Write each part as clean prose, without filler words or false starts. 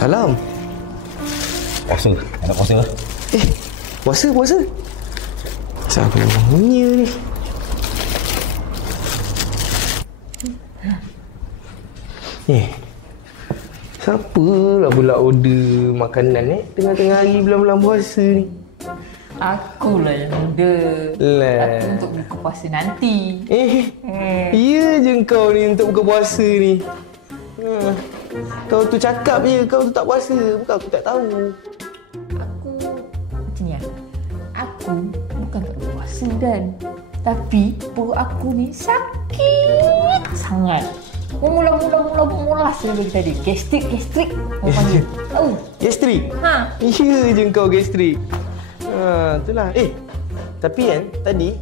Salam. Puasa. Ada puasa. Puasa. Siapa yang punya ni? Siapalah pula order makanan tengah-tengah hari bulan-bulan puasa ni? Akulah yang order. Aku untuk buka puasa nanti. Ya je kau ni untuk buka puasa ni. Kau tu cakap je kau tu tak puasa. Bukan aku tak tahu. Aku macam ni lah. Aku bukan tak puasa Dan. Tapi perut aku ni sakit sangat. Mula-mula sebelum kita ada gastrik orang panggil. Tahu? Gastrik? Ya je kau gastrik. Itulah. Tapi kan tadi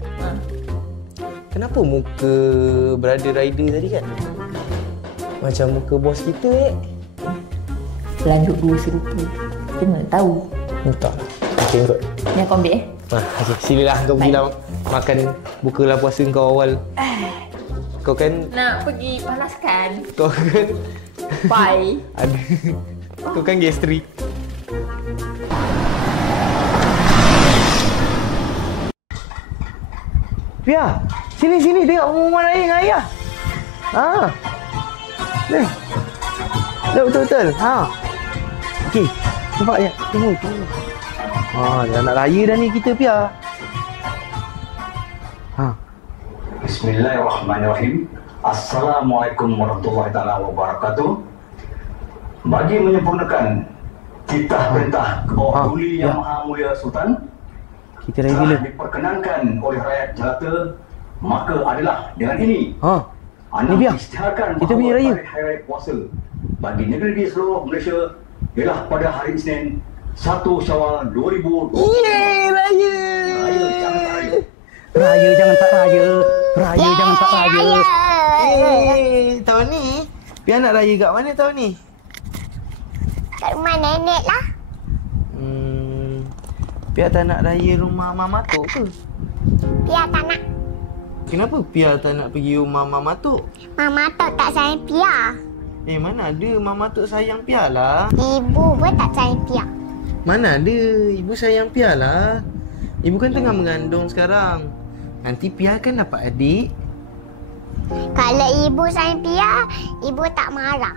kenapa muka brother rider tadi kan macam muka bos kita Lanjut dua serupa. Kita mana tahu. Entah. Okey kot. Ni aku ambil Okey, silalah kau pergilah makan, bukalah puasa kau awal. Kau kan nak pergi panaskan. Kau kan Bye. ada. Kau kan gastrik. Pia, sini tengok rumah Raya dengan Ayah. Ni. Betul. Okey, nampak ya? Tunggu. Dah nak raya dah ni kita, Pia. Bismillahirrahmanirrahim. Assalamualaikum warahmatullahi taala wabarakatuh. Bagi menyempurnakan titah perintah ke bawah Duli Yang Maha Mulia Sultan, Kita raya bila? telah diperkenankan oleh rakyat jelata, maka adalah dengan ini Ni biar. isytiharkan Kita punya raya. hari raya puasa bagi negeri di seluruh Malaysia ialah pada hari Isnin 1 Syawal 2020. Yeay, raya! Raya jangan tak raya. Raya jangan tak raya. Tahun ni Pia nak raya kat mana tahun ni? Kat rumah nenek lah. Pia tak nak raya rumah Mak Matok ke? Pia tak nak. Kenapa Pia tak nak pergi rumah Mak Matok? Mama Tok tak sayang Pia. Mana ada Mak Matok sayang Pia lah. Ibu pun tak sayang Pia. Mana ada, ibu sayang Pia lah. Ibu kan tengah mengandung sekarang. Nanti Pia kan dapat adik. Kalau ibu sayang Pia, ibu tak marah.